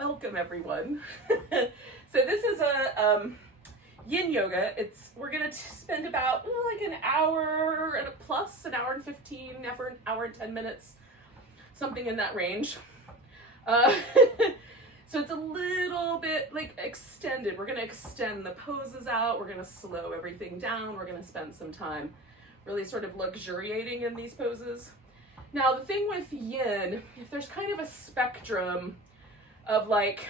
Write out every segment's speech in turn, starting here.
Welcome everyone. So this is a yin yoga. We're gonna spend about like an hour and an hour and 15, an hour and 10 minutes, something in that range. So it's a little bit like extended. We're gonna extend the poses out. We're gonna slow everything down. We're gonna spend some time really sort of luxuriating in these poses. Now the thing with yin, if there's kind of a spectrum of like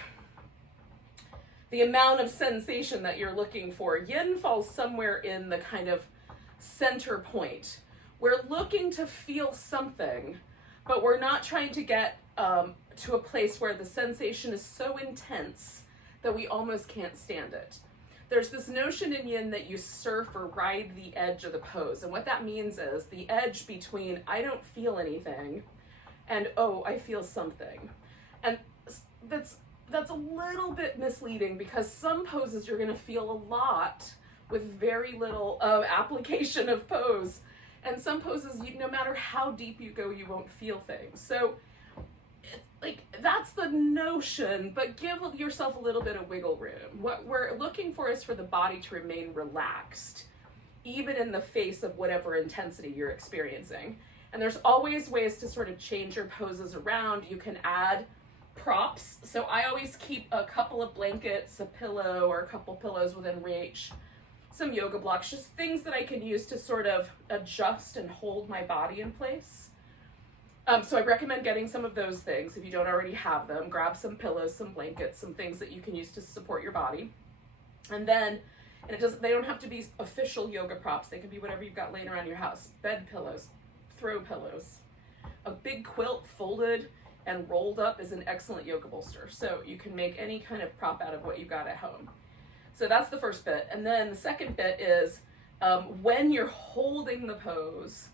the amount of sensation that you're looking for, yin falls somewhere in the kind of center point. We're looking to feel something, but we're not trying to get to a place where the sensation is so intense that we almost can't stand it. There's this notion in yin that you surf or ride the edge of the pose. And what that means is the edge between I don't feel anything and oh, I feel something. And that's a little bit misleading because some poses you're gonna feel a lot with very little application of pose. And some poses, no matter how deep you go, you won't feel things. So like that's the notion, but give yourself a little bit of wiggle room. What we're looking for is for the body to remain relaxed, even in the face of whatever intensity you're experiencing. And there's always ways to sort of change your poses around. You can add props. So I always keep a couple of blankets, a pillow, or a couple pillows within reach, some yoga blocks, just things that I can use to sort of adjust and hold my body in place. So I recommend getting some of those things if you don't already have them. Grab some pillows, some blankets, some things that you can use to support your body. And then, they don't have to be official yoga props. They can be whatever you've got laying around your house. Bed pillows, throw pillows. A big quilt folded and rolled up is an excellent yoga bolster. So you can make any kind of prop out of what you've got at home. So that's the first bit. And then the second bit is when you're holding the pose,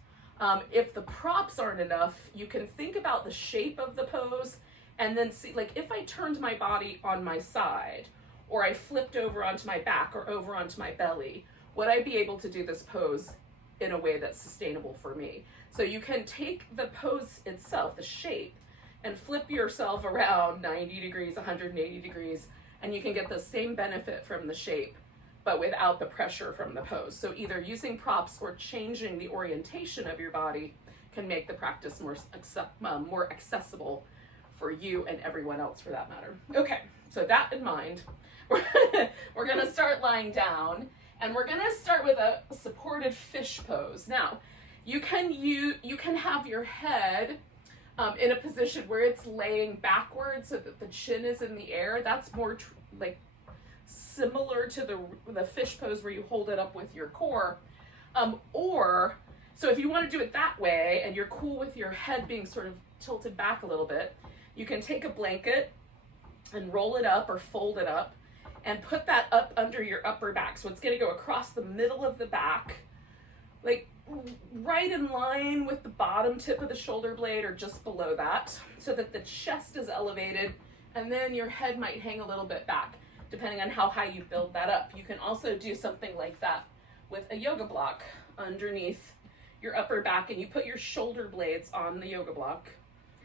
if the props aren't enough, you can think about the shape of the pose and then see, like if I turned my body on my side, or I flipped over onto my back or over onto my belly, would I be able to do this pose in a way that's sustainable for me? So you can take the pose itself, the shape, and flip yourself around 90 degrees, 180 degrees, and you can get the same benefit from the shape, but without the pressure from the pose. So either using props or changing the orientation of your body can make the practice more accessible for you and everyone else for that matter. Okay, so that in mind, we're gonna start lying down, and we're gonna start with a supported fish pose. Now, you can have your head in a position where it's laying backwards so that the chin is in the air. That's more like similar to the fish pose where you hold it up with your core. So if you want to do it that way and you're cool with your head being sort of tilted back a little bit, you can take a blanket and roll it up or fold it up and put that up under your upper back. So it's going to go across the middle of the back, like right in line with the bottom tip of the shoulder blade or just below that, so that the chest is elevated and then your head might hang a little bit back, depending on how high you build that up. You can also do something like that with a yoga block underneath your upper back, and you put your shoulder blades on the yoga block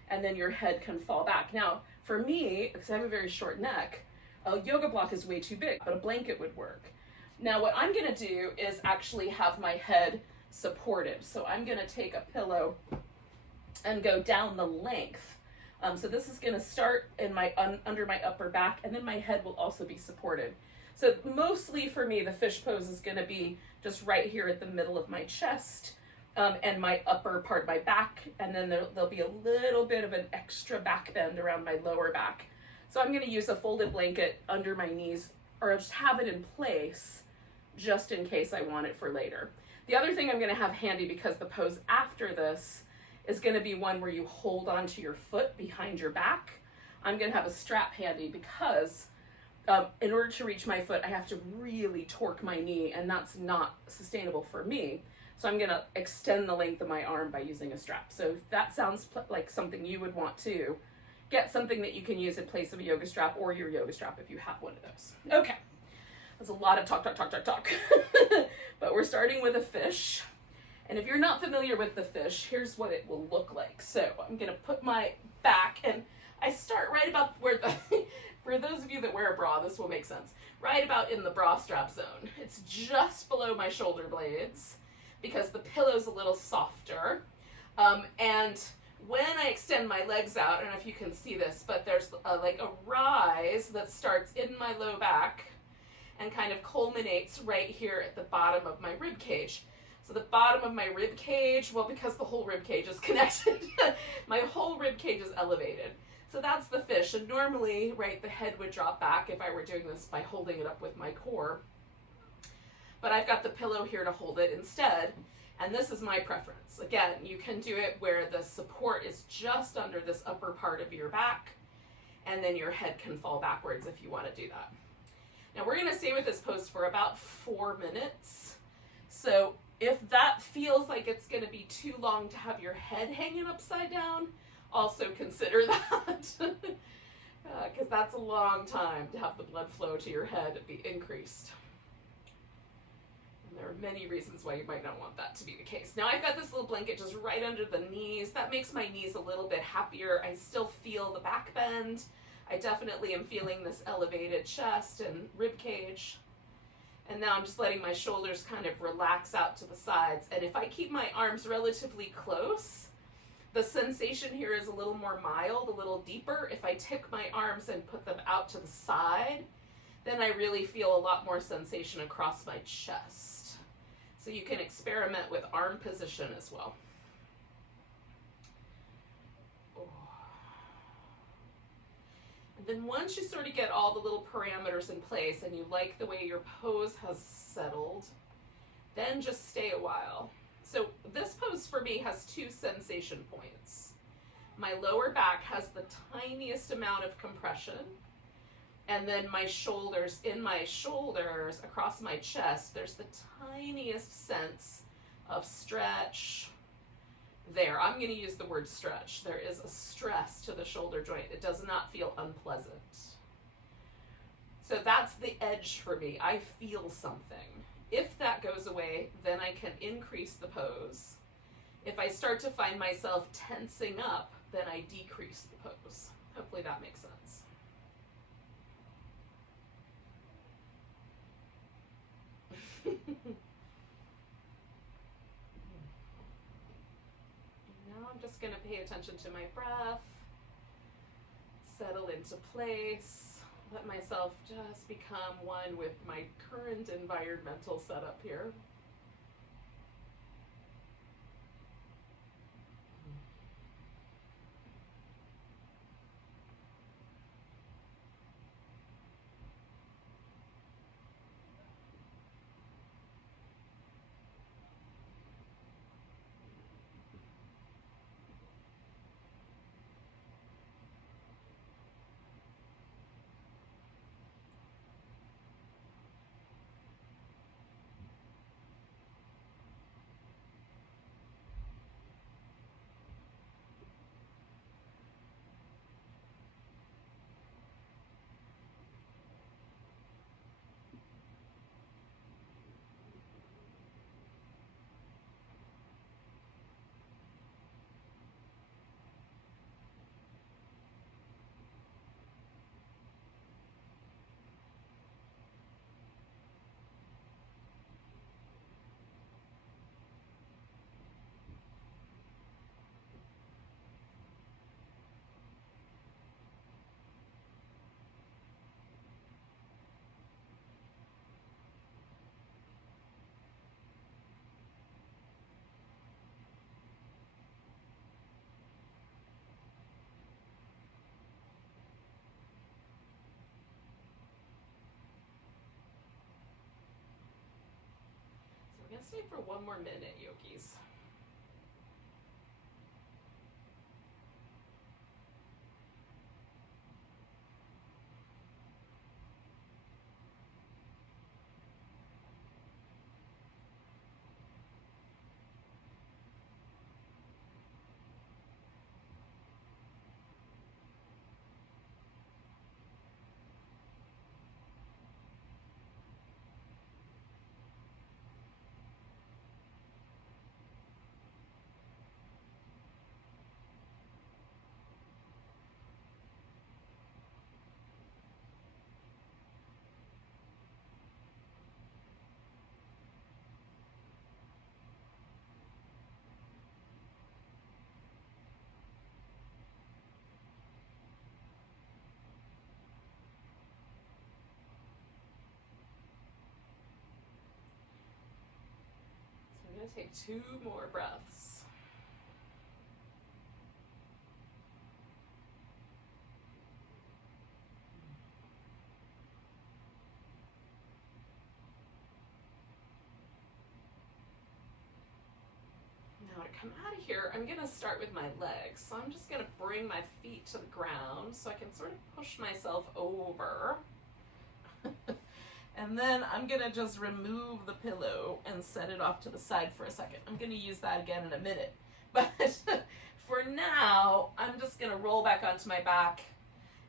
and then your head can fall back. Now, for me, because I have a very short neck, a yoga block is way too big, but a blanket would work. Now, what I'm gonna do is actually have my head supported. So I'm gonna take a pillow and go down the length. So this is gonna start in under my upper back, and then my head will also be supported. So mostly for me, the fish pose is gonna be just right here at the middle of my chest and my upper part of my back, and then there'll be a little bit of an extra back bend around my lower back. So I'm gonna use a folded blanket under my knees, or just have it in place just in case I want it for later. The other thing I'm gonna have handy, because the pose after this is gonna be one where you hold onto your foot behind your back, I'm gonna have a strap handy because in order to reach my foot, I have to really torque my knee, and that's not sustainable for me. So I'm gonna extend the length of my arm by using a strap. So if that sounds like something you would want to, get something that you can use in place of a yoga strap, or your yoga strap if you have one of those. Okay. That's a lot of talk. But we're starting with a fish. And if you're not familiar with the fish, here's what it will look like. So I'm gonna put my back, and I start right about where For those of you that wear a bra, this will make sense. Right about in the bra strap zone. It's just below my shoulder blades because the pillow's a little softer. And when I extend my legs out, I don't know if you can see this, but there's like a rise that starts in my low back and kind of culminates right here at the bottom of my rib cage. So the bottom of my rib cage, well, because the whole rib cage is connected, my whole rib cage is elevated. So that's the fish. And normally, right, the head would drop back if I were doing this by holding it up with my core. But I've got the pillow here to hold it instead. And this is my preference. Again, you can do it where the support is just under this upper part of your back, and then your head can fall backwards if you want to do that. Now we're going to stay with this pose for about 4 minutes. So if that feels like it's going to be too long to have your head hanging upside down, also consider that. Because that's a long time to have the blood flow to your head be increased. There are many reasons why you might not want that to be the case. Now I've got this little blanket just right under the knees. That makes my knees a little bit happier. I still feel the back bend. I definitely am feeling this elevated chest and rib cage. And now I'm just letting my shoulders kind of relax out to the sides. And if I keep my arms relatively close, the sensation here is a little more mild, a little deeper. If I tick my arms and put them out to the side, then I really feel a lot more sensation across my chest. So you can experiment with arm position as well. And then once you sort of get all the little parameters in place and you like the way your pose has settled, then just stay a while. So this pose for me has 2 sensation points. My lower back has the tiniest amount of compression, and then my shoulders, in my shoulders, across my chest, there's the tiniest sense of stretch there. I'm going to use the word stretch. There is a stress to the shoulder joint. It does not feel unpleasant. So that's the edge for me. I feel something. If that goes away, then I can increase the pose. If I start to find myself tensing up, then I decrease the pose. Hopefully that makes sense. Now I'm just going to pay attention to my breath, settle into place, let myself just become one with my current environmental setup here. We're going to stay for 1 more minute, yogis. going to take 2 more breaths. Now to come out of here, I'm going to start with my legs. So I'm just going to bring my feet to the ground so I can sort of push myself over. And then I'm going to just remove the pillow and set it off to the side for a second. I'm going to use that again in a minute. But for now, I'm just going to roll back onto my back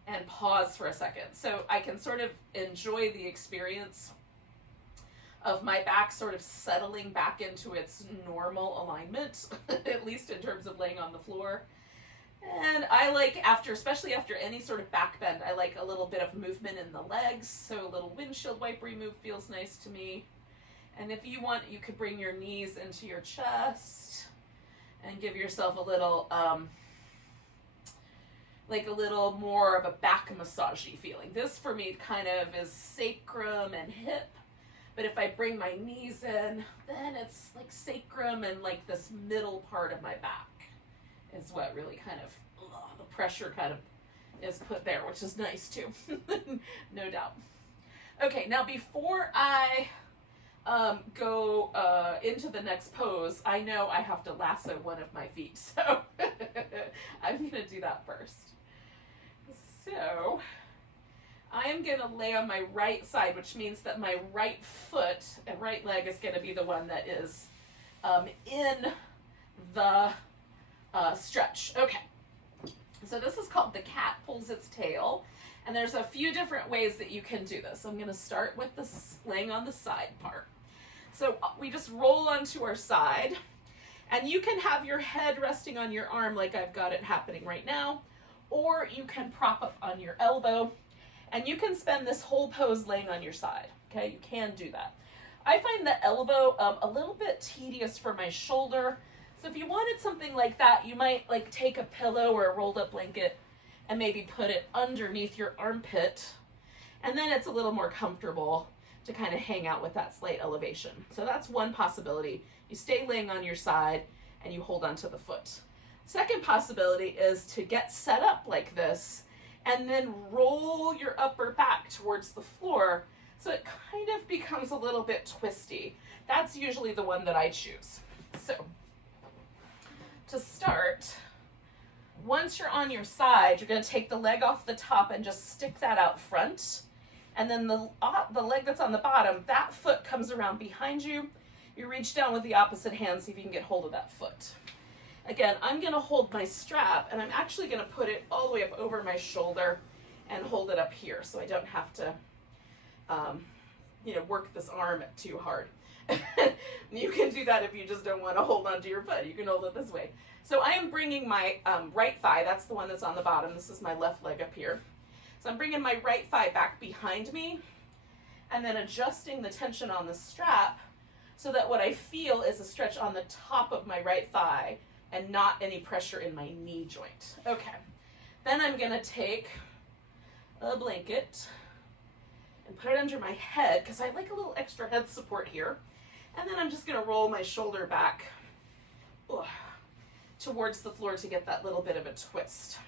and pause for a second. So I can sort of enjoy the experience of my back sort of settling back into its normal alignment, at least in terms of laying on the floor. And I like, especially after any sort of back bend, I like a little bit of movement in the legs. So a little windshield wiper move feels nice to me. And if you want, you could bring your knees into your chest and give yourself a little, like a little more of a back massagey feeling. This for me kind of is sacrum and hip. But if I bring my knees in, then it's like sacrum and like this middle part of my back is what really kind of, the pressure kind of is put there, which is nice too, no doubt. Okay, now before I go into the next pose, I know I have to lasso one of my feet, so I'm gonna do that first. So I am gonna lay on my right side, which means that my right foot and right leg is gonna be the one that is in the stretch. Okay, so this is called the cat pulls its tail, and there's a few different ways that you can do this. I'm going to start with this laying on the side part. So we just roll onto our side, and you can have your head resting on your arm like I've got it happening right now, or you can prop up on your elbow, and you can spend this whole pose laying on your side. Okay, you can do that. I find the elbow a little bit tedious for my shoulder. So if you wanted something like that, you might like take a pillow or a rolled up blanket and maybe put it underneath your armpit. And then it's a little more comfortable to kind of hang out with that slight elevation. So that's one possibility. You stay laying on your side and you hold onto the foot. Second possibility is to get set up like this and then roll your upper back towards the floor so it kind of becomes a little bit twisty. That's usually the one that I choose. So to start, once you're on your side, you're going to take the leg off the top and just stick that out front. And then the leg that's on the bottom, that foot comes around behind you. You reach down with the opposite hand, see if you can get hold of that foot. Again, I'm going to hold my strap, and I'm actually going to put it all the way up over my shoulder and hold it up here so I don't have to, work this arm too hard. You can do that if you just don't want to hold onto your foot. You can hold it this way. So I am bringing my right thigh, that's the one that's on the bottom. This is my left leg up here. So I'm bringing my right thigh back behind me and then adjusting the tension on the strap so that what I feel is a stretch on the top of my right thigh and not any pressure in my knee joint. Okay, then I'm gonna take a blanket and put it under my head because I like a little extra head support here. And then I'm just gonna roll my shoulder back towards the floor to get that little bit of a twist.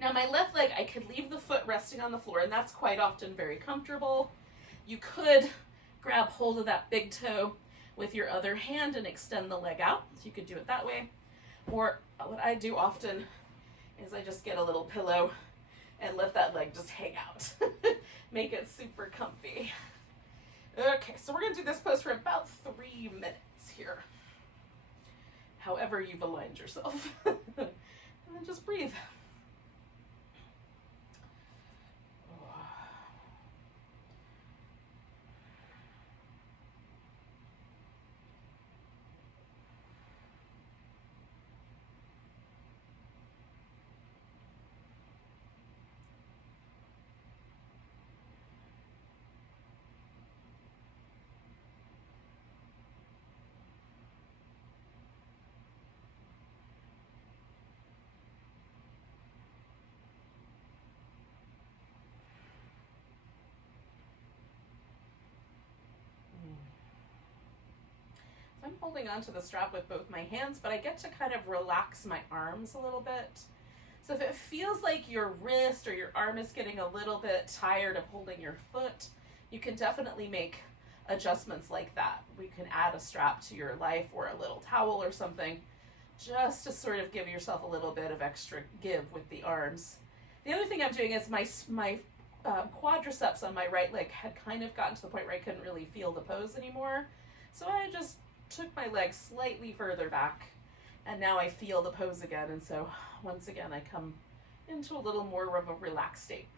Now my left leg, I could leave the foot resting on the floor, and that's quite often very comfortable. You could grab hold of that big toe with your other hand and extend the leg out. So you could do it that way. Or what I do often is I just get a little pillow and let that leg just hang out. Make it super comfy. Okay, so we're gonna do this pose for about 3 minutes here. However you've aligned yourself. And then just breathe. holding onto the strap with both my hands, but I get to kind of relax my arms a little bit. So if it feels like your wrist or your arm is getting a little bit tired of holding your foot, you can definitely make adjustments like that. We can add a strap to your life or a little towel or something, just to sort of give yourself a little bit of extra give with the arms. The other thing I'm doing is my quadriceps on my right leg had kind of gotten to the point where I couldn't really feel the pose anymore. So I just took my leg slightly further back, and now I feel the pose again. And so once again, I come into a little more of a relaxed state.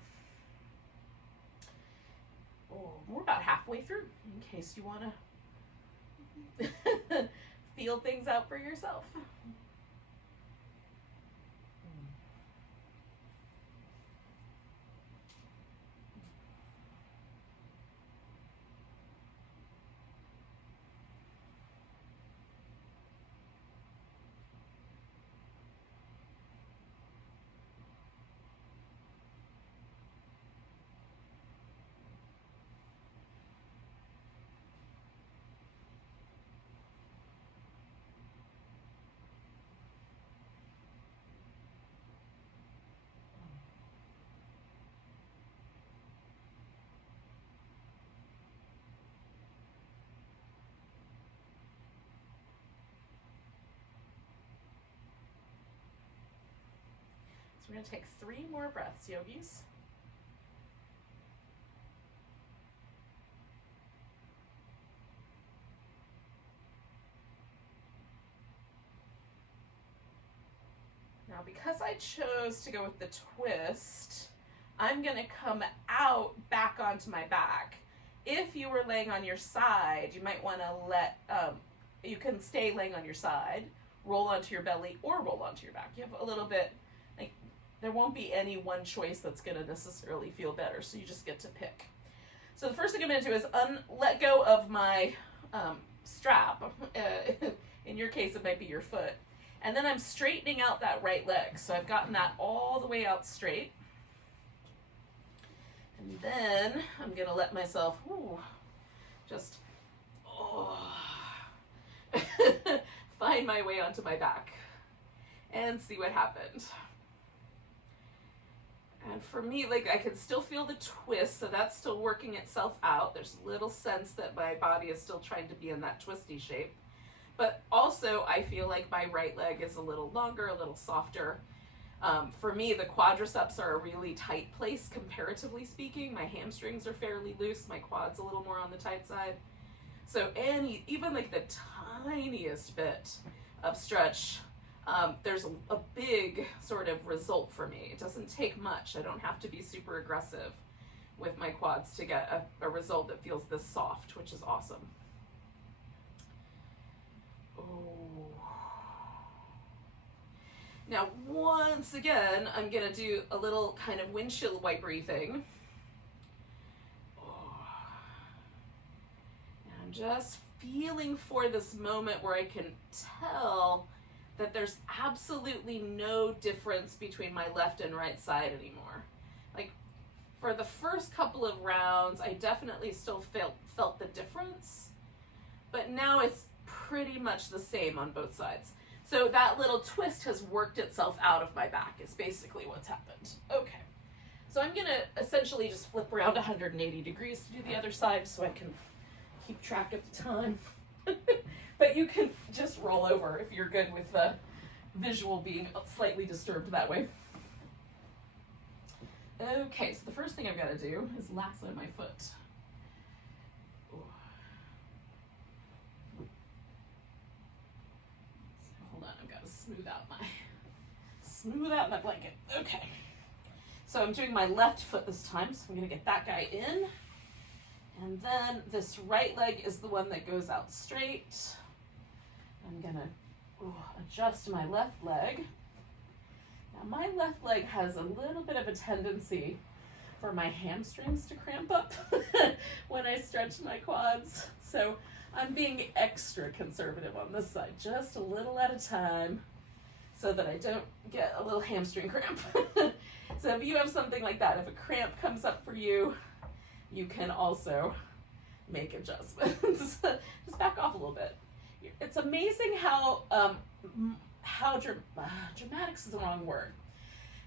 Oh, we're about halfway through, in case you want to feel things out for yourself. So we're going to take 3 more breaths, yogis. Now, because I chose to go with the twist, I'm going to come out back onto my back. If you were laying on your side, you might want to you can stay laying on your side, roll onto your belly, or roll onto your back. You have a little bit, like, there won't be any one choice that's going to necessarily feel better, so you just get to pick. So the first thing I'm going to do is let go of my strap. In your case, it might be your foot. And then I'm straightening out that right leg. So I've gotten that all the way out straight. And then I'm going to let myself find my way onto my back and see what happened. And for me, like, I can still feel the twist, so that's still working itself out. There's a little sense that my body is still trying to be in that twisty shape. But also, I feel like my right leg is a little longer, a little softer. For me, the quadriceps are a really tight place, comparatively speaking. My hamstrings are fairly loose. My quad's a little more on the tight side. So even like the tiniest bit of stretch, there's a big sort of result for me. It doesn't take much. I don't have to be super aggressive with my quads to get a result that feels this soft, which is awesome. Now, once again, I'm going to do a little kind of windshield wipery thing. And I'm just feeling for this moment where I can tell that there's absolutely no difference between my left and right side anymore. Like, for the first couple of rounds, I definitely still felt the difference, but now it's pretty much the same on both sides. So that little twist has worked itself out of my back is basically what's happened. Okay, so I'm gonna essentially just flip around 180 degrees to do the other side so I can keep track of the time. But you can just roll over if you're good with the visual being slightly disturbed that way. Okay, so the first thing I've got to do is lasso my foot. So hold on, I've got to smooth out my blanket. Okay, so I'm doing my left foot this time, so I'm going to get that guy in. And then this right leg is the one that goes out straight. I'm gonna adjust my left leg. Now my left leg has a little bit of a tendency for my hamstrings to cramp up when I stretch my quads. So I'm being extra conservative on this side, just a little at a time so that I don't get a little hamstring cramp. So if you have something like that, if a cramp comes up for you, you can also make adjustments. Just back off a little bit. It's amazing how dramatic is the wrong word,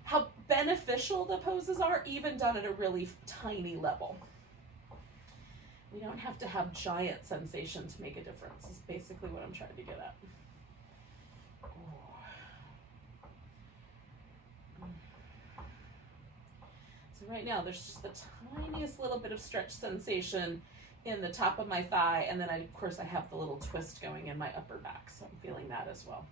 how beneficial the poses are, even done at a really tiny level. We don't have to have giant sensation to make a difference, is basically what I'm trying to get at. So right now there's just the tiniest little bit of stretch sensation in the top of my thigh, and then of course I have the little twist going in my upper back, so I'm feeling that as well.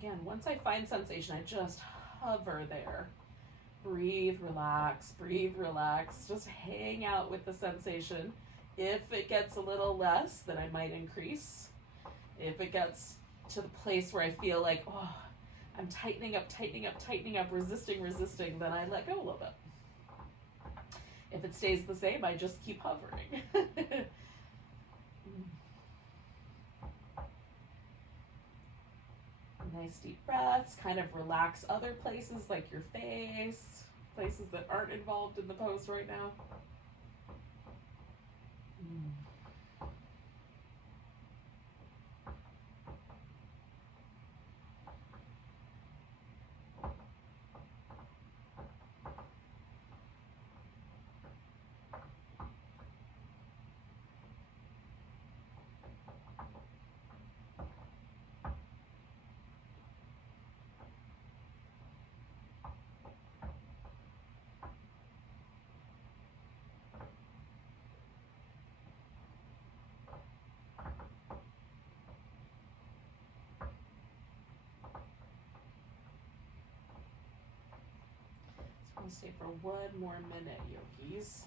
Again, once I find sensation, I just hover there. Breathe, relax, just hang out with the sensation. If it gets a little less, then I might increase. If it gets to the place where I feel like, oh, I'm tightening up, resisting, then I let go a little bit. If it stays the same, I just keep hovering. Nice deep breaths, kind of relax other places like your face, places that aren't involved in the pose right now. I'll stay for one more minute, yogis.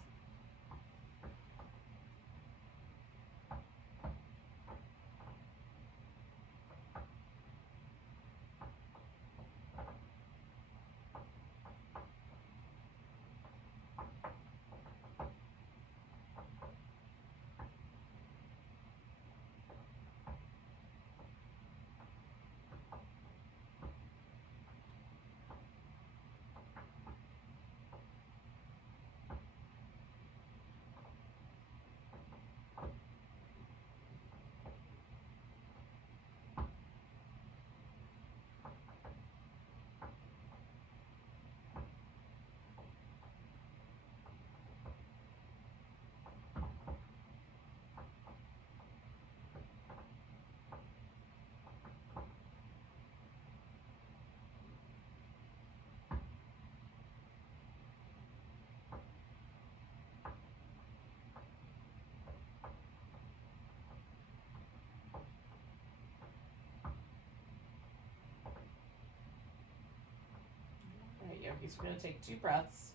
Yogis, we're going to take 2 breaths.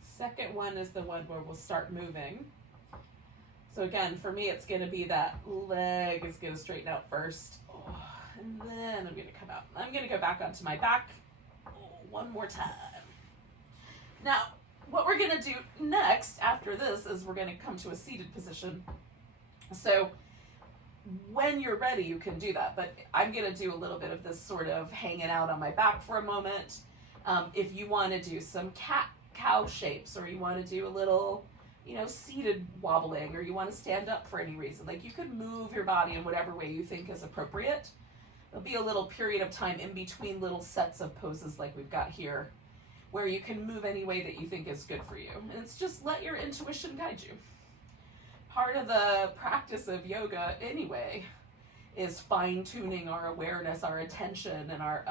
Second one is the one where we'll start moving. So again, for me, it's going to be that leg is going to straighten out first. And then I'm going to come out. I'm going to go back onto my back one more time. Now, what we're going to do next after this is we're going to come to a seated position. So when you're ready, you can do that, but I'm going to do a little bit of this sort of hanging out on my back for a moment. If you want to do some cat-cow shapes, or you want to do a little, seated wobbling, or you want to stand up for any reason, like you could move your body in whatever way you think is appropriate. There'll be a little period of time in between little sets of poses like we've got here, where you can move any way that you think is good for you. And it's just let your intuition guide you. Part of the practice of yoga, anyway, is fine-tuning our awareness, our attention, and our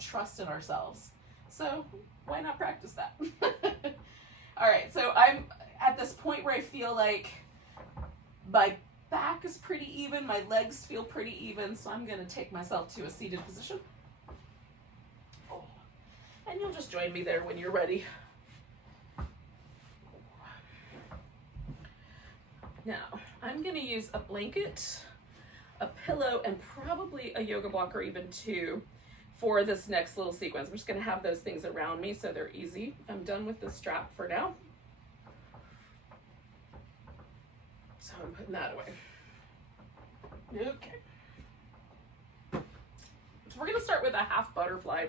trust in ourselves. So why not practice that? All right, so I'm at this point where I feel like my back is pretty even, my legs feel pretty even, so I'm going to take myself to a seated position. And you'll just join me there when you're ready. Now, I'm going to use a blanket, a pillow, and probably a yoga block, or even 2, for this next little sequence. I'm just going to have those things around me so they're easy. I'm done with the strap for now. So I'm putting that away. Okay. So we're going to start with a half butterfly.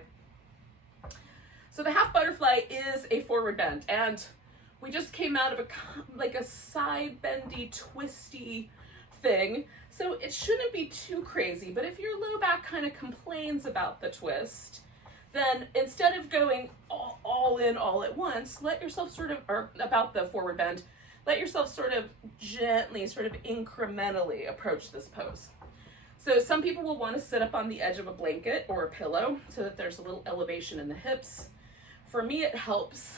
So the half butterfly is a forward bend, and we just came out of a side bendy, twisty thing. So it shouldn't be too crazy, but if your low back kind of complains about the twist, then instead of going all in all at once, let yourself sort of, or about the forward bend, let yourself sort of gently, sort of incrementally approach this pose. So some people will want to sit up on the edge of a blanket or a pillow so that there's a little elevation in the hips. For me, it helps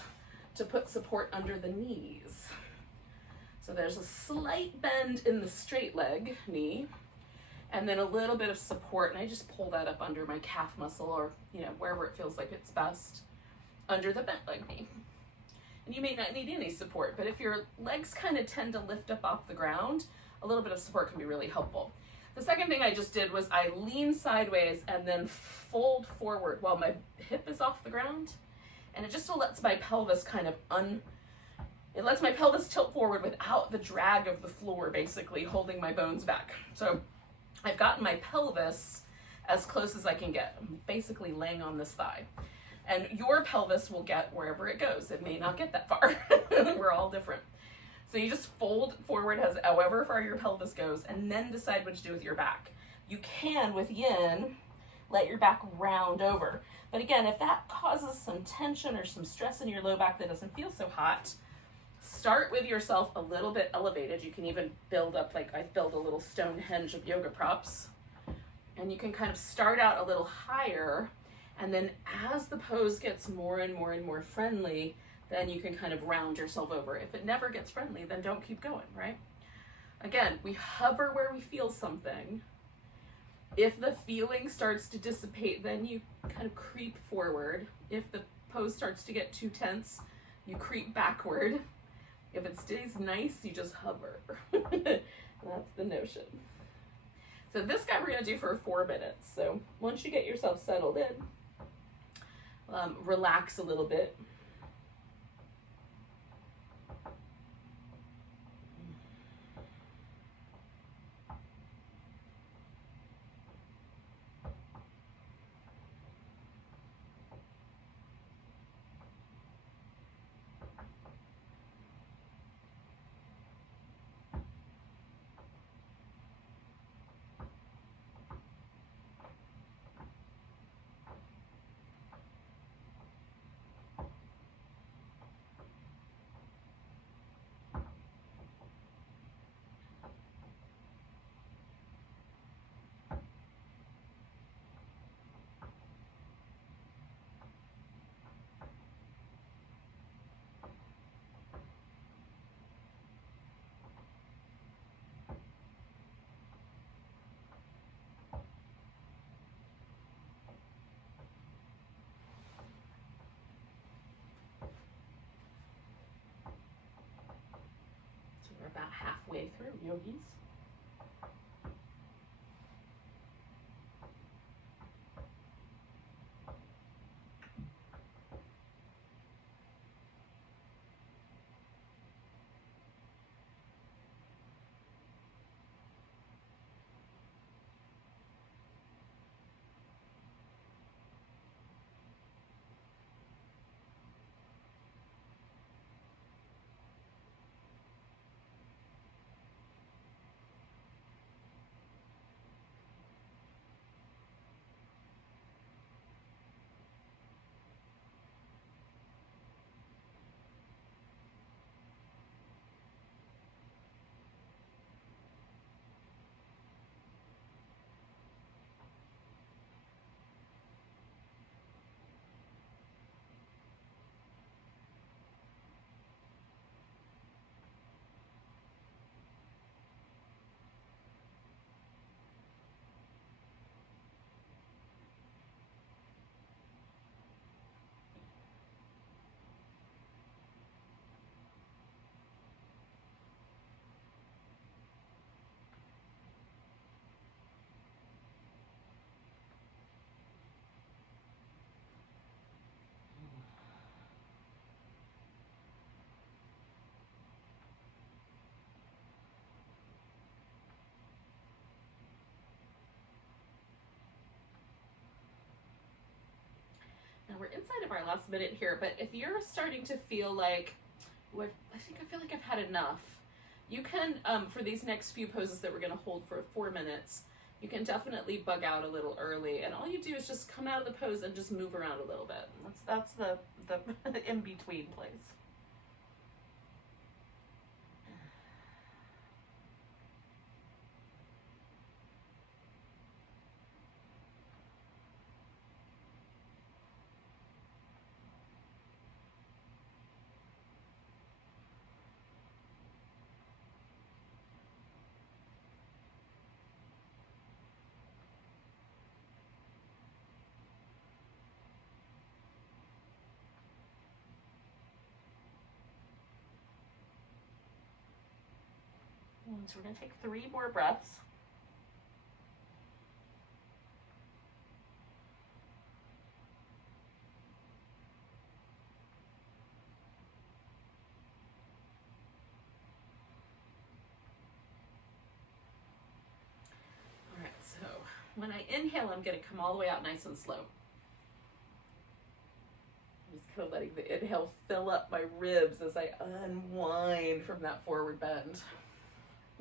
to put support under the knees. So there's a slight bend in the straight leg knee, and then a little bit of support, and I just pull that up under my calf muscle, or wherever it feels like it's best, under the bent leg knee. And you may not need any support, but if your legs kind of tend to lift up off the ground, a little bit of support can be really helpful. The second thing I just did was I lean sideways and then fold forward while my hip is off the ground, and it just lets my pelvis kind of it lets my pelvis tilt forward without the drag of the floor basically holding my bones back. So I've gotten my pelvis as close as I can get. I'm basically laying on this thigh. And your pelvis will get wherever it goes. It may not get that far. We're all different. So you just fold forward as however far your pelvis goes, and then decide what to do with your back. You can, with yin, let your back round over. But again, if that causes some tension or some stress in your low back that doesn't feel so hot, start with yourself a little bit elevated. You can even build up, like I build a little Stonehenge of yoga props. And you can kind of start out a little higher, and then as the pose gets more and more and more friendly, then you can kind of round yourself over. If it never gets friendly, then don't keep going, right? Again, we hover where we feel something. If the feeling starts to dissipate, then you kind of creep forward. If the pose starts to get too tense, you creep backward. If it stays nice, you just hover. That's the notion. So this guy we're going to do for 4 minutes. So once you get yourself settled in, relax a little bit. We're about halfway through, yogis. of our last minute here, but if you're starting to feel like, I feel like I've had enough, you can, for these next few poses that we're going to hold for 4 minutes, you can definitely bug out a little early, and all you do is just come out of the pose and just move around a little bit. That's the in-between place. So we're going to take 3 more breaths. All right, so when I inhale, I'm going to come all the way out nice and slow. I'm just kind of letting the inhale fill up my ribs as I unwind from that forward bend.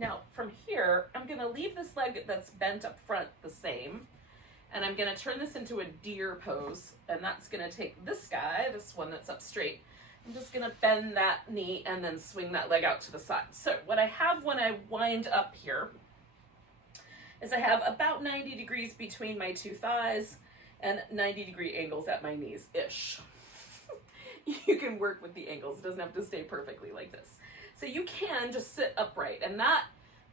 Now, from here, I'm going to leave this leg that's bent up front the same, and I'm going to turn this into a deer pose, and that's going to take this guy, this one that's up straight. I'm just going to bend that knee and then swing that leg out to the side. So what I have when I wind up here is I have about 90 degrees between my 2 thighs and 90-degree angles at my knees-ish. You can work with the angles. It doesn't have to stay perfectly like this. So you can just sit upright, and that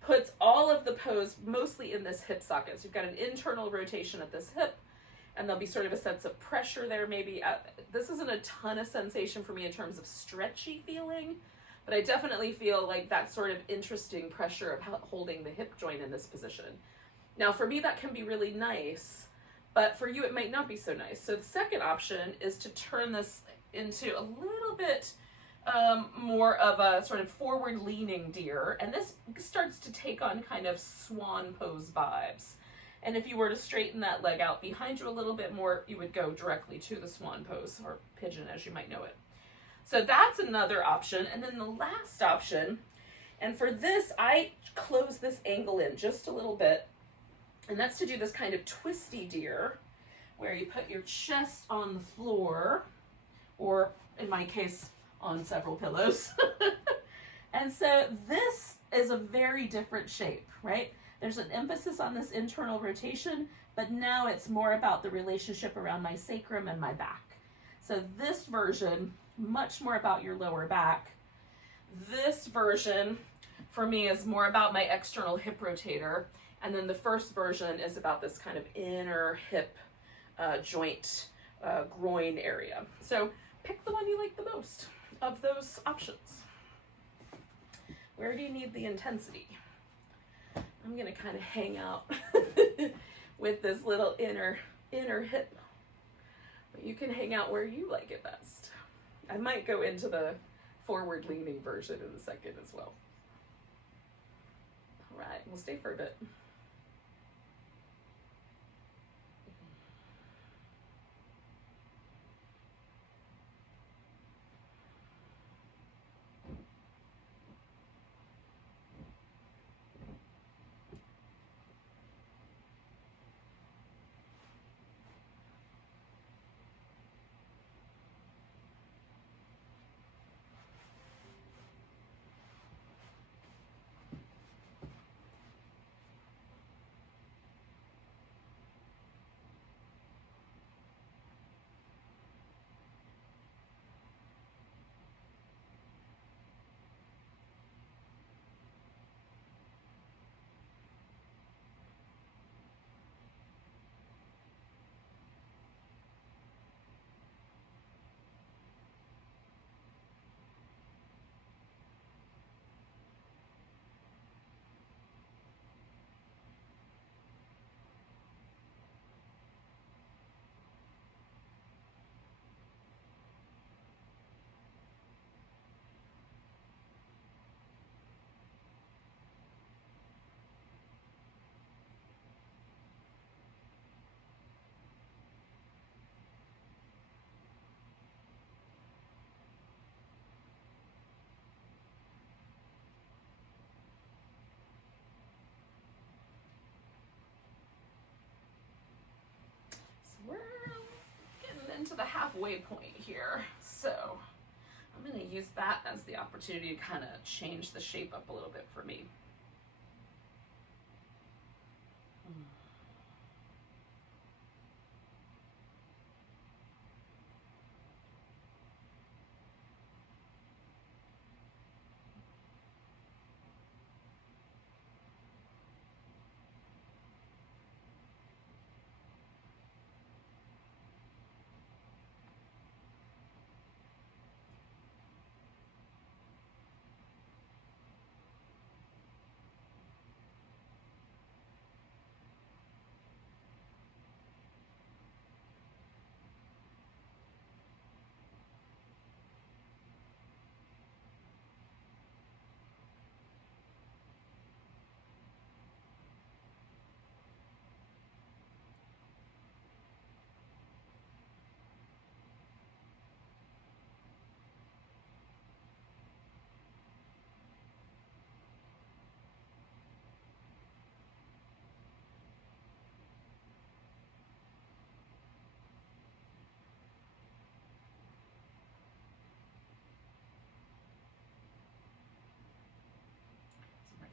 puts all of the pose mostly in this hip socket. So you've got an internal rotation at this hip, and there'll be sort of a sense of pressure there maybe. This isn't a ton of sensation for me in terms of stretchy feeling, but I definitely feel like that sort of interesting pressure of holding the hip joint in this position. Now for me that can be really nice, but for you it might not be so nice. So the second option is to turn this into a little bit more of a sort of forward leaning deer, and this starts to take on kind of swan pose vibes. And if you were to straighten that leg out behind you a little bit more, you would go directly to the swan pose, or pigeon as you might know it. So that's another option. And then the last option, and for this I close this angle in just a little bit, and that's to do this kind of twisty deer where you put your chest on the floor, or in my case on several pillows. And so this is a very different shape, right? There's an emphasis on this internal rotation, but now it's more about the relationship around my sacrum and my back. So this version, much more about your lower back. This version for me is more about my external hip rotator. And then the first version is about this kind of inner hip joint, groin area. So pick the one you like the most of those options. Where do you need the intensity? I'm gonna kind of hang out with this little inner hip. But you can hang out where you like it best. I might go into the forward leaning version in a second as well. All right, we'll stay for a bit. into the halfway point here. So I'm going to use that as the opportunity to kind of change the shape up a little bit for me.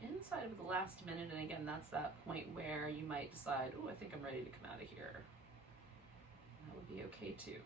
Inside of the last minute, and again, that's that point where you might decide, oh, I think I'm ready to come out of here. That would be okay too.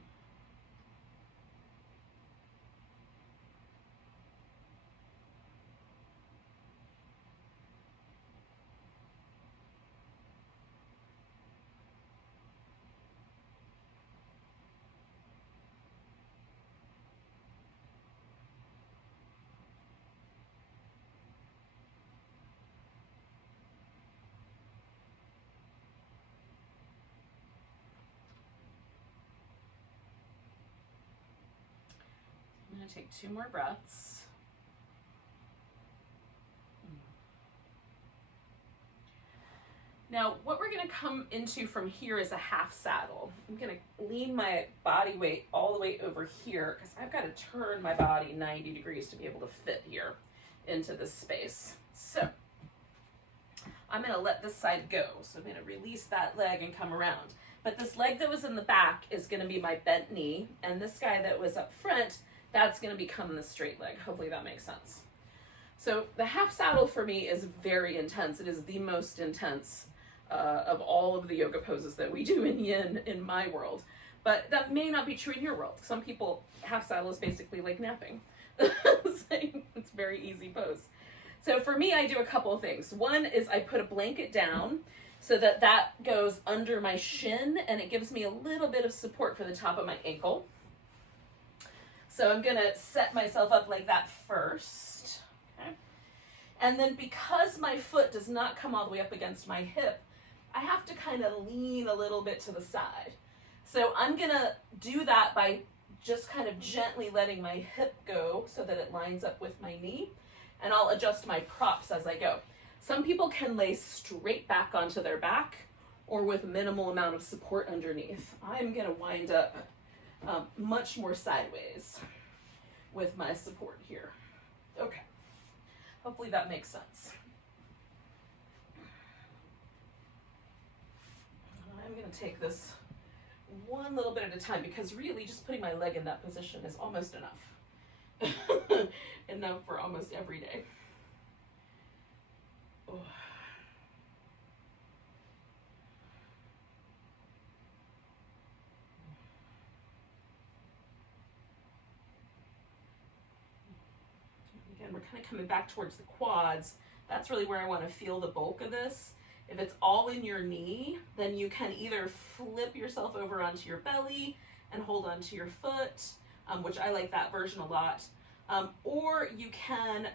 I'm going to take 2 more breaths. Now, what we're going to come into from here is a half saddle. I'm going to lean my body weight all the way over here because I've got to turn my body 90 degrees to be able to fit here into this space. So I'm going to let this side go. So I'm going to release that leg and come around. But this leg that was in the back is going to be my bent knee, and this guy that was up front, that's going to become the straight leg. Hopefully that makes sense. So the half saddle for me is very intense. It is the most intense of all of the yoga poses that we do in yin in my world. But that may not be true in your world. Some people, half saddle is basically like napping. It's a very easy pose. So for me, I do a couple of things. One is I put a blanket down so that that goes under my shin and it gives me a little bit of support for the top of my ankle. So I'm gonna set myself up like that first. Okay. And then because my foot does not come all the way up against my hip, I have to kind of lean a little bit to the side. So I'm gonna do that by just kind of gently letting my hip go so that it lines up with my knee, and I'll adjust my props as I go. Some people can lay straight back onto their back or with minimal amount of support underneath. I'm gonna wind up much more sideways with my support here. Okay, hopefully that makes sense. I'm gonna take this one little bit at a time because really just putting my leg in that position is almost enough. Enough for almost every day. Oh. Again, we're kind of coming back towards the quads. That's really where I want to feel the bulk of this. If it's all in your knee, then you can either flip yourself over onto your belly and hold onto your foot, which I like that version a lot. Or you can,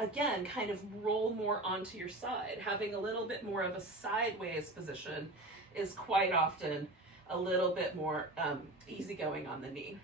again, kind of roll more onto your side. Having a little bit more of a sideways position is quite often a little bit more easygoing on the knee.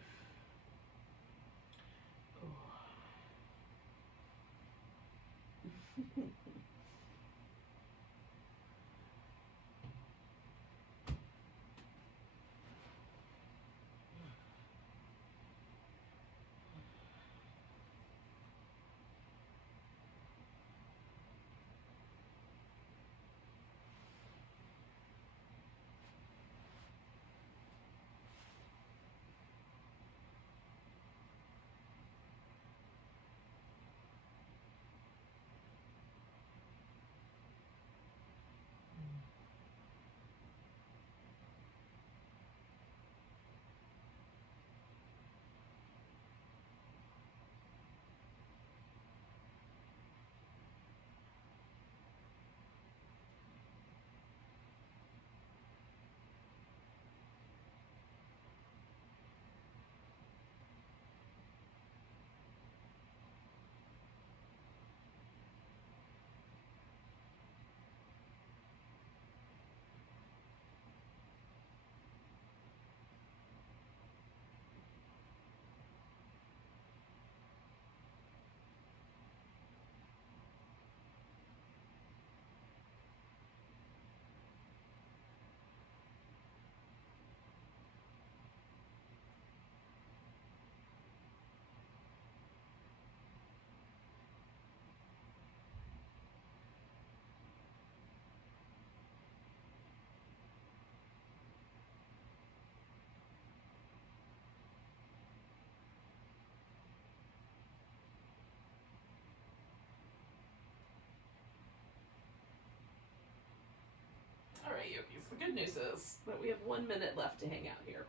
the good news is that we have 1 minute left to hang out here.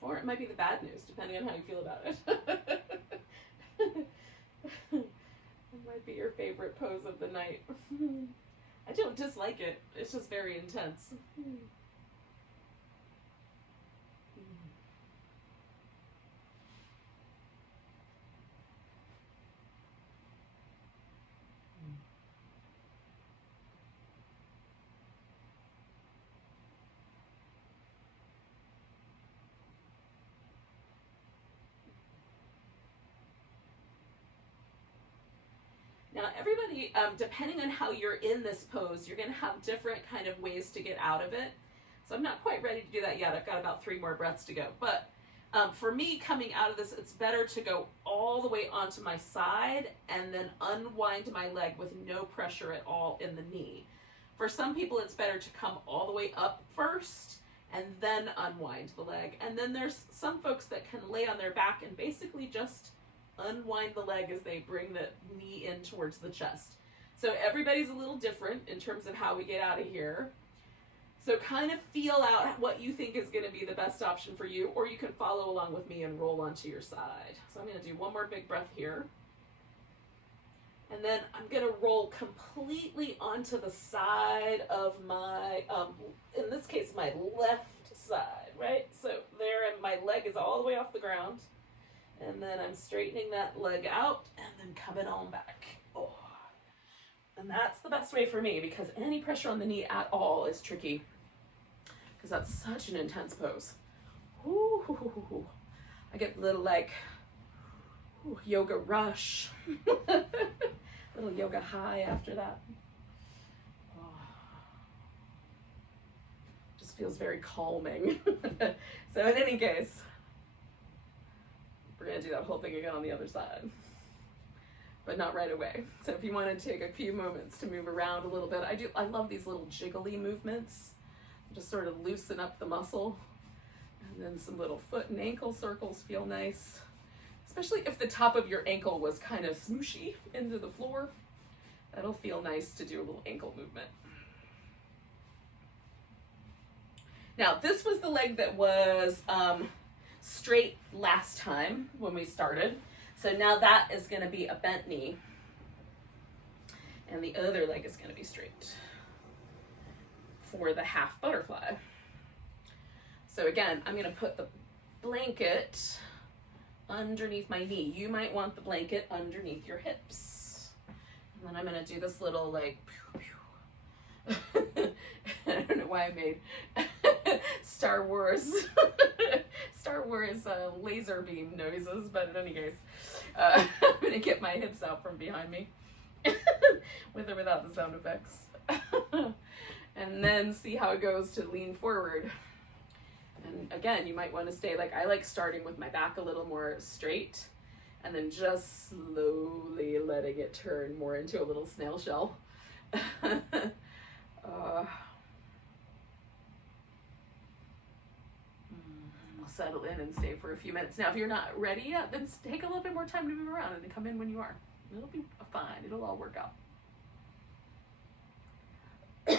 Or it might be the bad news, depending on how you feel about it. It might be your favorite pose of the night. I don't dislike it. It's just very intense. Now everybody, depending on how you're in this pose, you're gonna have different kind of ways to get out of it. So I'm not quite ready to do that yet. I've got about 3 more breaths to go. But for me, coming out of this, it's better to go all the way onto my side and then unwind my leg with no pressure at all in the knee. For some people, it's better to come all the way up first and then unwind the leg. And then there's some folks that can lay on their back and basically just unwind the leg as they bring the knee in towards the chest. So everybody's a little different in terms of how we get out of here. So kind of feel out what you think is going to be the best option for you, or you can follow along with me and roll onto your side. So I'm going to do 1 more big breath here. And then I'm going to roll completely onto the side of my, in this case, my left side, right? So there, and my leg is all the way off the ground. And then I'm straightening that leg out and then coming on back. Oh. And that's the best way for me, because any pressure on the knee at all is tricky, because that's such an intense pose. Ooh, I get a little like yoga rush, little yoga high after that. Oh. Just feels very calming. So in any case, we're gonna do that whole thing again on the other side, but not right away. So if you want to take a few moments to move around a little bit, I love these little jiggly movements, just sort of loosen up the muscle. And then some little foot and ankle circles feel nice, especially if the top of your ankle was kind of smooshy into the floor. That'll feel nice to do a little ankle movement. Now this was the leg that was straight last time when we started. So now that is going to be a bent knee, and the other leg is going to be straight for the half butterfly. So again, I'm going to put the blanket underneath my knee. You might want the blanket underneath your hips. And then I'm going to do this little like pew, pew. I don't know why I made Star Wars laser beam noises, but in any case, I'm gonna get my hips out from behind me with or without the sound effects, and then see how it goes to lean forward. And again, you might want to stay, like I like starting with my back a little more straight and then just slowly letting it turn more into a little snail shell. Settle in and stay for a few minutes. Now, if you're not ready yet, then take a little bit more time to move around and then come in when you are. It'll be fine. It'll all work out. So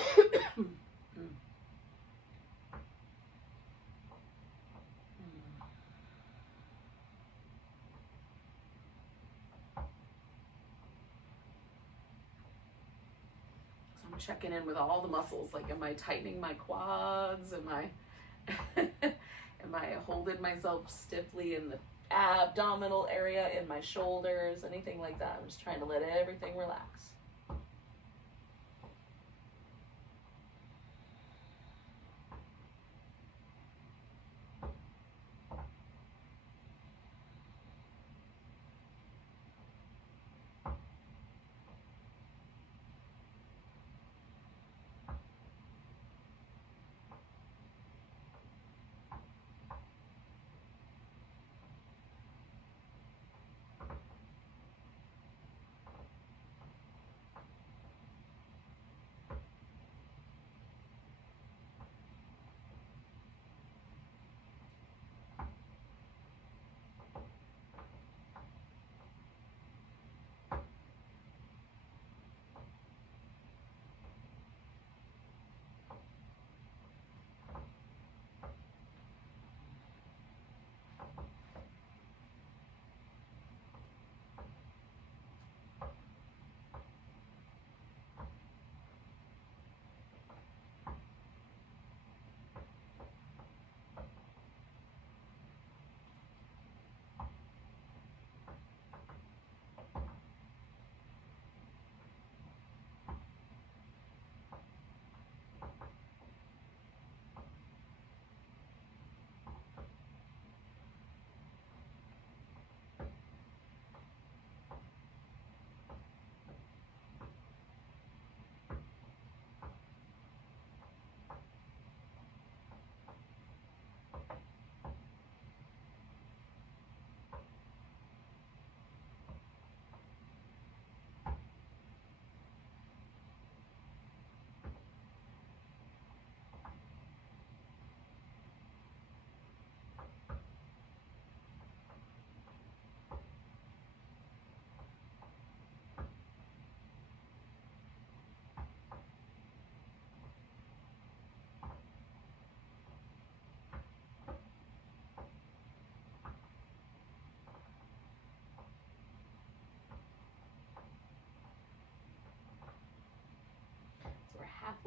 I'm checking in with all the muscles. Like, am I tightening my quads? Am I am I holding myself stiffly in the abdominal area, in my shoulders, anything like that? I'm just trying to let everything relax.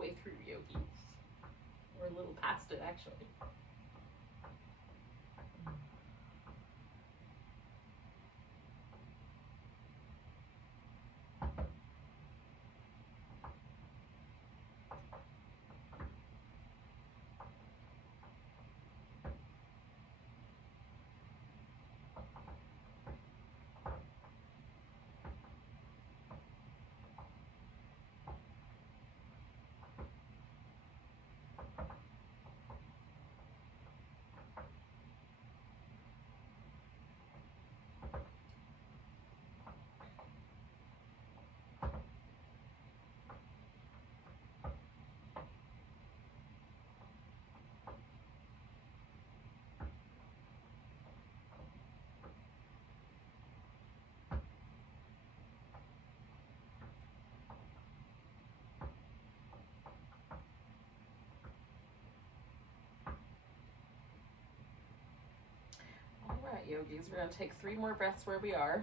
halfway through Yogis. Or a little past it, actually. All right, yogis, we're going to take 3 more breaths where we are.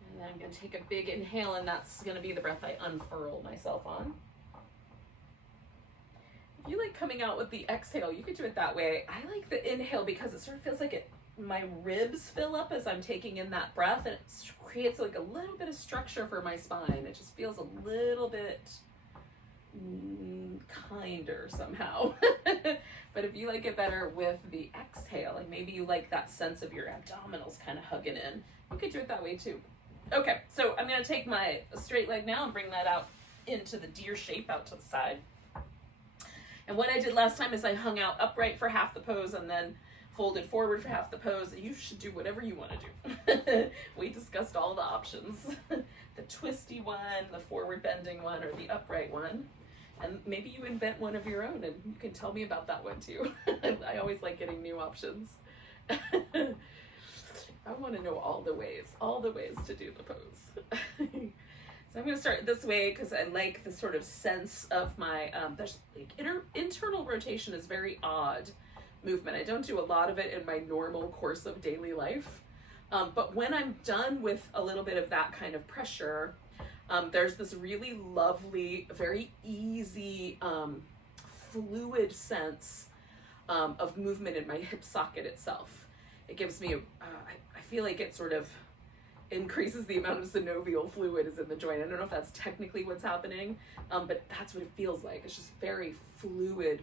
And then I'm going to take a big inhale, and that's going to be the breath I unfurl myself on. If you like coming out with the exhale, you could do it that way. I like the inhale because it sort of feels like my ribs fill up as I'm taking in that breath, and it creates like a little bit of structure for my spine. It just feels a little bit kinder somehow. But if you like it better with the exhale, like maybe you like that sense of your abdominals kind of hugging in, you could do it that way too. Okay, so I'm going to take my straight leg now and bring that out into the deer shape out to the side. And what I did last time is I hung out upright for half the pose and then folded forward for half the pose. You should do whatever you want to do. We discussed all the options. The twisty one, the forward bending one, or the upright one. And maybe you invent one of your own and you can tell me about that one too. I always like getting new options. I want to know all the ways to do the pose. So I'm going to start this way because I like the sort of sense of my, there's like internal rotation is very odd movement. I don't do a lot of it in my normal course of daily life. But when I'm done with a little bit of that kind of pressure, there's this really lovely, very easy, fluid sense of movement in my hip socket itself. It gives me, I feel like it sort of increases the amount of synovial fluid is in the joint. I don't know if that's technically what's happening, but that's what it feels like. It's just very fluid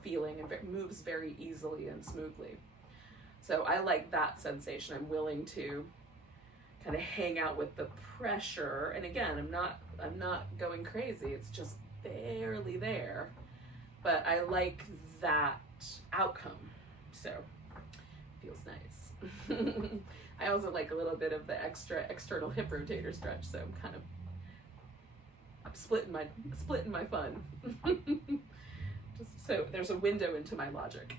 feeling and moves very easily and smoothly. So I like that sensation. I'm willing to kind of hang out with the pressure. And again, I'm not going crazy. It's just barely there, but I like that outcome. So it feels nice. I also like a little bit of the extra external hip rotator stretch, so I'm splitting my fun. Just so there's a window into my logic.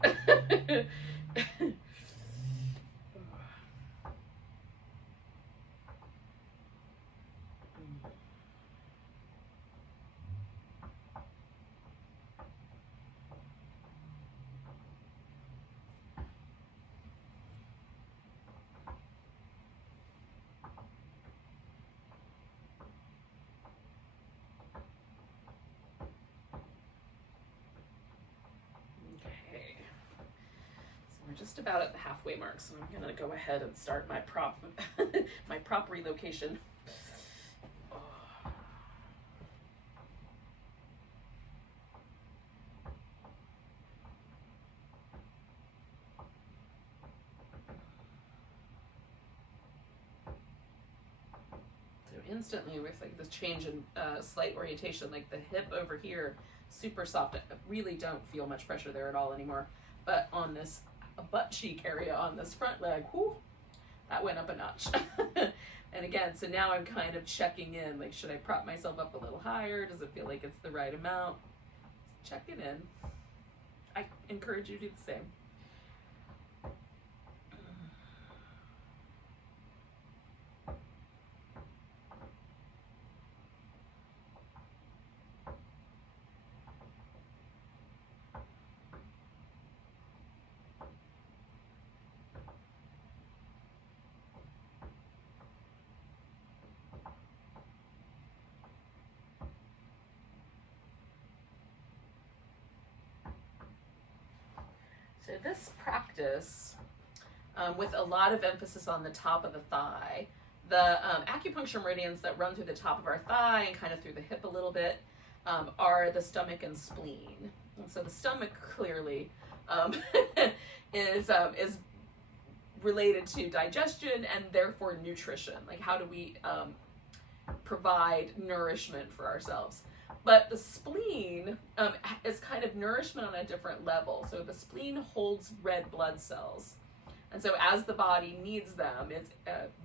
Just about at the halfway mark, so I'm gonna go ahead and start my prop my prop relocation. So instantly with like this change in slight orientation, like the hip over here, super soft. I really don't feel much pressure there at all anymore. But on this butt cheek area on this front leg, whoo, that went up a notch. And again, so now I'm kind of checking in, like, should I prop myself up a little higher? Does it feel like it's the right amount? Checking in. I encourage you to do the same. So this practice, with a lot of emphasis on the top of the thigh, the acupuncture meridians that run through the top of our thigh and kind of through the hip a little bit are the stomach and spleen. And so the stomach clearly is related to digestion and therefore nutrition. Like, how do we provide nourishment for ourselves? But the spleen is kind of nourishment on a different level. So the spleen holds red blood cells. And so as the body needs them,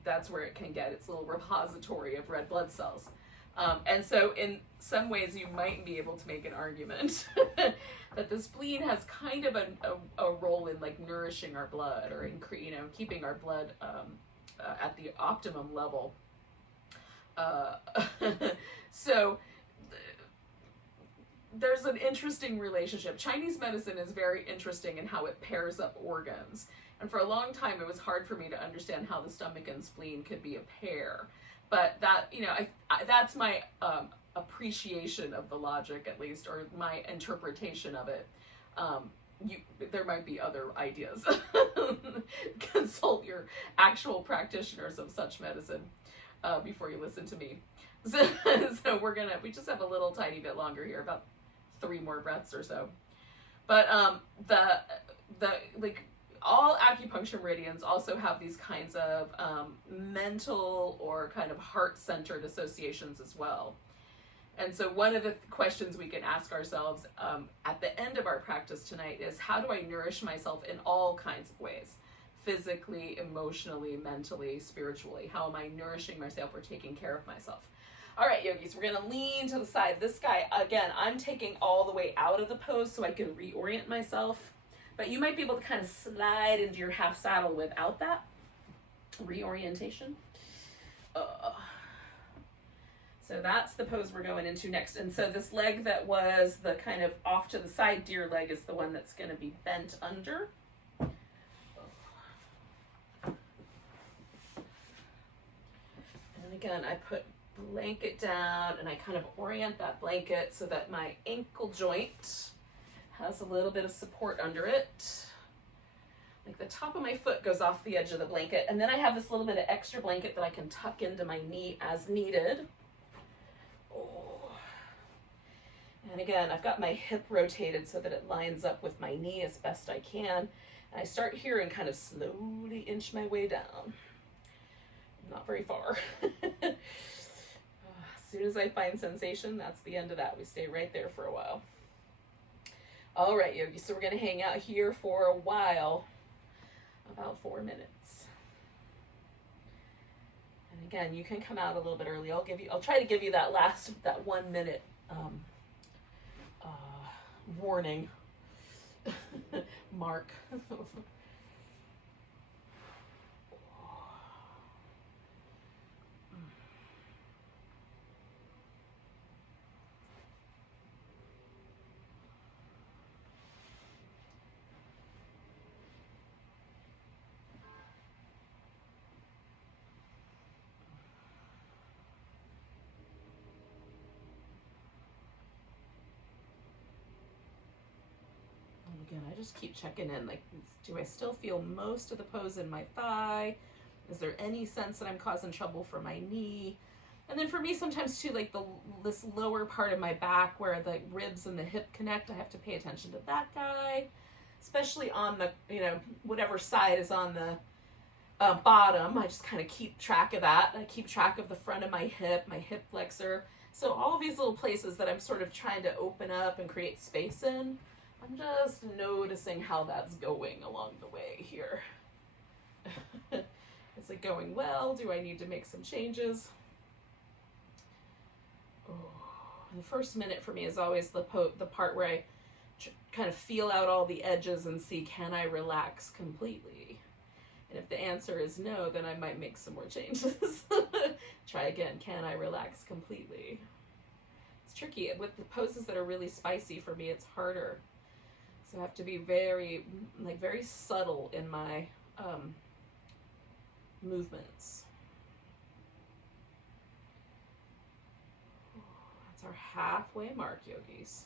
that's where it can get its little repository of red blood cells. And so in some ways you might be able to make an argument that the spleen has kind of a role in like nourishing our blood, or in keeping our blood at the optimum level. So there's an interesting relationship. Chinese medicine is very interesting in how it pairs up organs. And for a long time, it was hard for me to understand how the stomach and spleen could be a pair. But that, that's my appreciation of the logic, at least, or my interpretation of it. There might be other ideas. Consult your actual practitioners of such medicine before you listen to me. So we just have a little tiny bit longer here, about 3 more breaths or so. But all acupuncture meridians also have these kinds of mental or kind of heart-centered associations as well. And so one of the questions we can ask ourselves at the end of our practice tonight is, how do I nourish myself in all kinds of ways? Physically, emotionally, mentally, spiritually. How am I nourishing myself or taking care of myself? All right, yogis, we're gonna lean to the side. This guy, again, I'm taking all the way out of the pose so I can reorient myself. But you might be able to kind of slide into your half saddle without that reorientation. So that's the pose we're going into next. And so this leg that was the kind of off to the side deer leg is the one that's going to be bent under. And again, I put blanket down and I kind of orient that blanket so that my ankle joint has a little bit of support under it. Like the top of my foot goes off the edge of the blanket, and then I have this little bit of extra blanket that I can tuck into my knee as needed. Oh. And again, I've got my hip rotated so that it lines up with my knee as best I can. And I start here and kind of slowly inch my way down. Not very far. As soon as I find sensation, that's the end of that. We stay right there for a while. All right, yogis, so we're going to hang out here for a while, about 4 minutes. And again, you can come out a little bit early. I'll try to give you that 1 minute warning mark. Again, I just keep checking in, like, do I still feel most of the pose in my thigh? Is there any sense that I'm causing trouble for my knee? And then for me, sometimes too, like this lower part of my back where the ribs and the hip connect, I have to pay attention to that guy, especially on the, whatever side is on the bottom. I just kind of keep track of that. I keep track of the front of my hip flexor. So all of these little places that I'm sort of trying to open up and create space in, I'm just noticing how that's going along the way here. Is it going well? Do I need to make some changes? Oh, the first minute for me is always the part where I kind of feel out all the edges and see, can I relax completely? And if the answer is no, then I might make some more changes. Try again. Can I relax completely? It's tricky. With the poses that are really spicy, for me, it's harder. So I have to be very subtle in my movements. That's our halfway mark, yogis.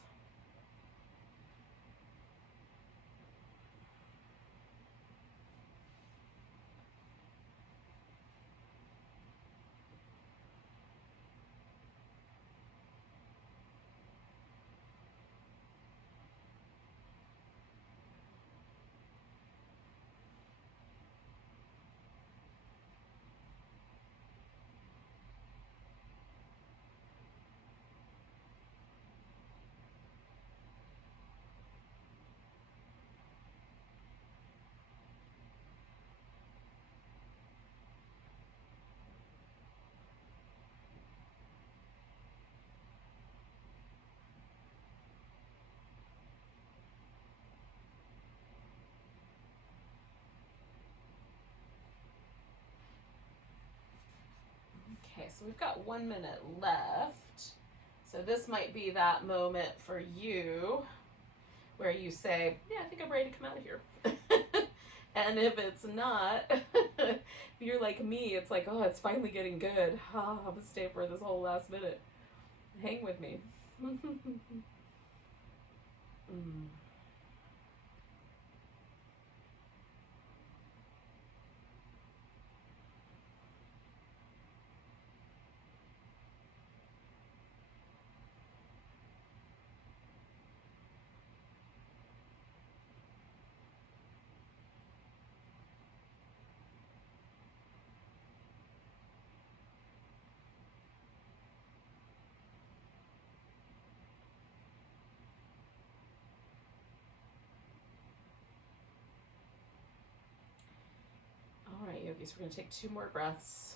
So we've got 1 minute left. So this might be that moment for you where you say, yeah, I think I'm ready to come out of here. And if it's not, if you're like me, it's like, oh, it's finally getting good. I'm gonna stay for this whole last minute. Hang with me. All right, yogis, we're going to take 2 more breaths.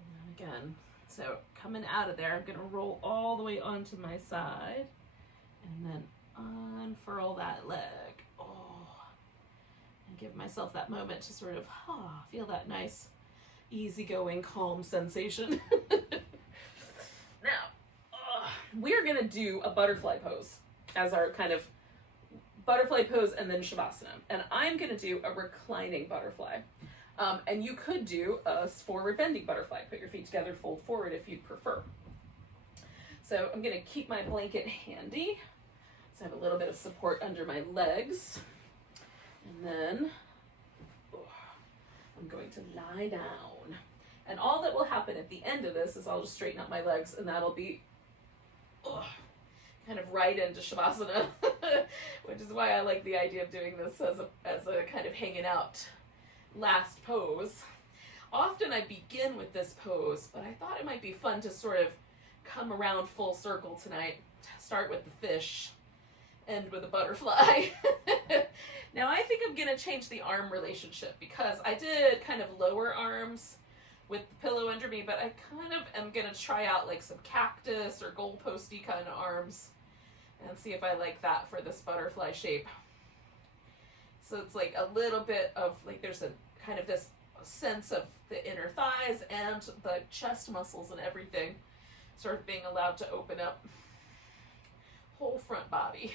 And again, so coming out of there, I'm going to roll all the way onto my side and then unfurl that leg. Oh, and give myself that moment to sort of feel that nice, easygoing, calm sensation. Now, we're going to do a butterfly pose as our kind of butterfly pose and then Shavasana. And I'm going to do a reclining butterfly. And you could do a forward bending butterfly. Put your feet together, fold forward if you'd prefer. So I'm going to keep my blanket handy. So I have a little bit of support under my legs. And then I'm going to lie down. And all that will happen at the end of this is I'll just straighten out my legs, and that'll be kind of right into Shavasana, which is why I like the idea of doing this as a kind of hanging out last pose. Often I begin with this pose, but I thought it might be fun to sort of come around full circle tonight. Start with the fish, end with a butterfly. Now I think I'm going to change the arm relationship because I did kind of lower arms with the pillow under me, but I kind of am going to try out like some cactus or goalposty kind of arms and see if I like that for this butterfly shape. So it's like a little bit of like, there's a kind of this sense of the inner thighs and the chest muscles and everything sort of being allowed to open up. Whole front body.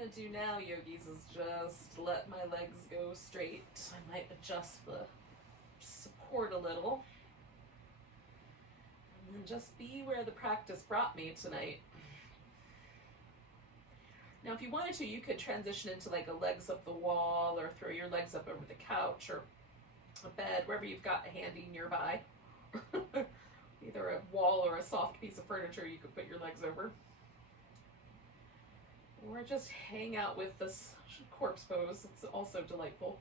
gonna do now, yogis, is just let my legs go straight. I might adjust the support a little. And then just be where the practice brought me tonight. Now, if you wanted to, you could transition into like a legs up the wall, or throw your legs up over the couch or a bed, wherever you've got a handy nearby. Either a wall or a soft piece of furniture you could put your legs over. Or just hang out with this corpse pose. It's also delightful.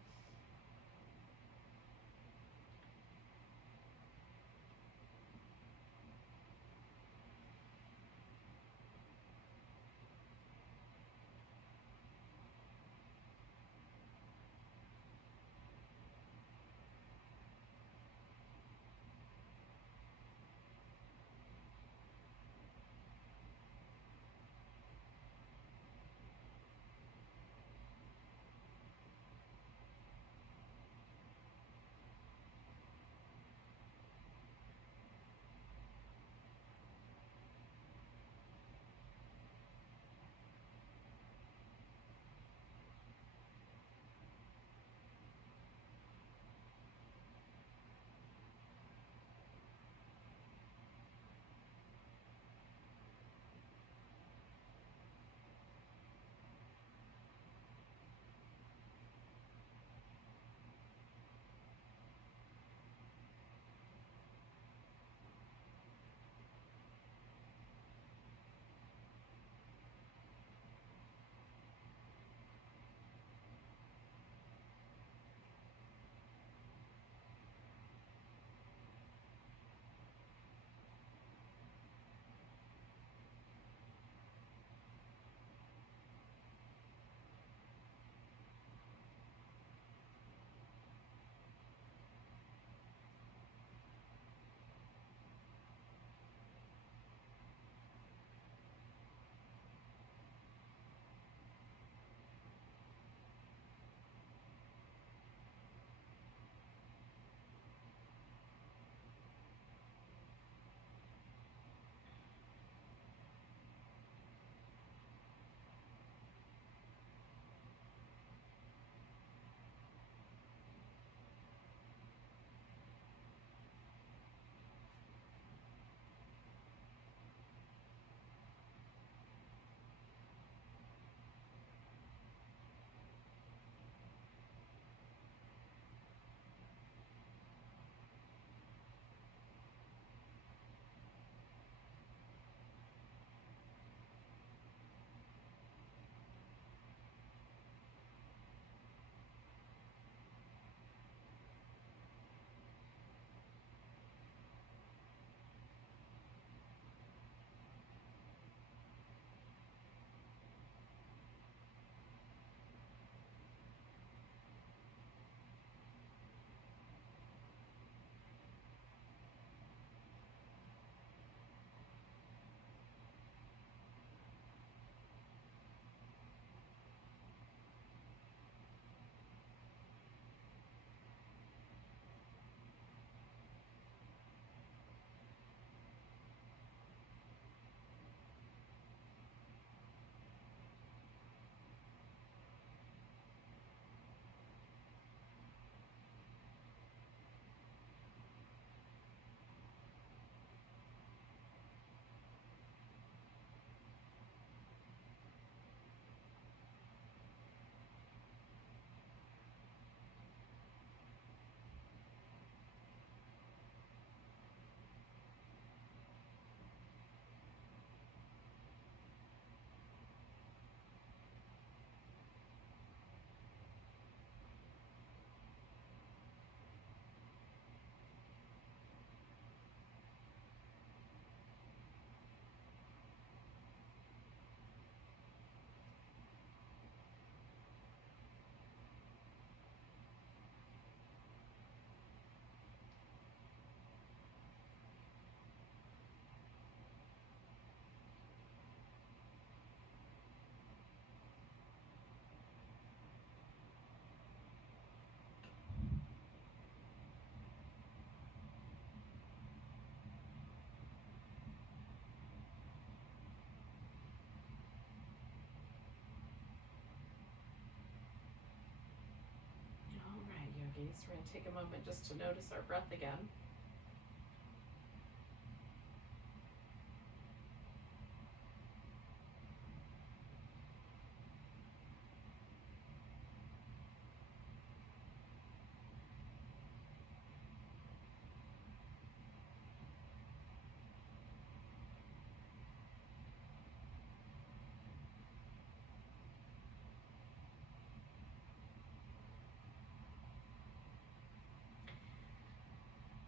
So we're going to take a moment just to notice our breath again.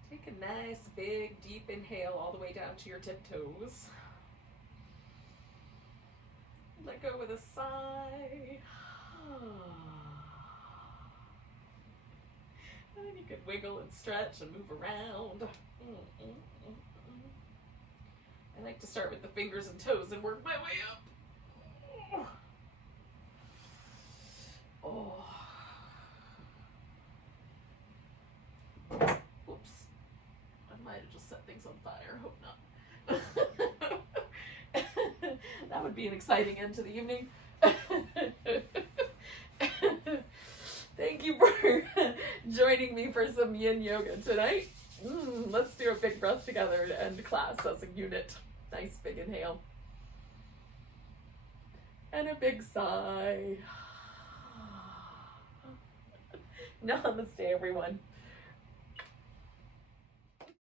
Take a nice, big, deep inhale all the way down to your tiptoes. Let go with a sigh. And then you can wiggle and stretch and move around. I like to start with the fingers and toes and work my way up. Oh. Oops. I might have just set things on fire. Hope not. That would be an exciting end to the evening. Thank you for joining me for some yin yoga tonight. Let's do a big breath together to end class as a unit. Nice big inhale. And a big sigh. Namaste, everyone.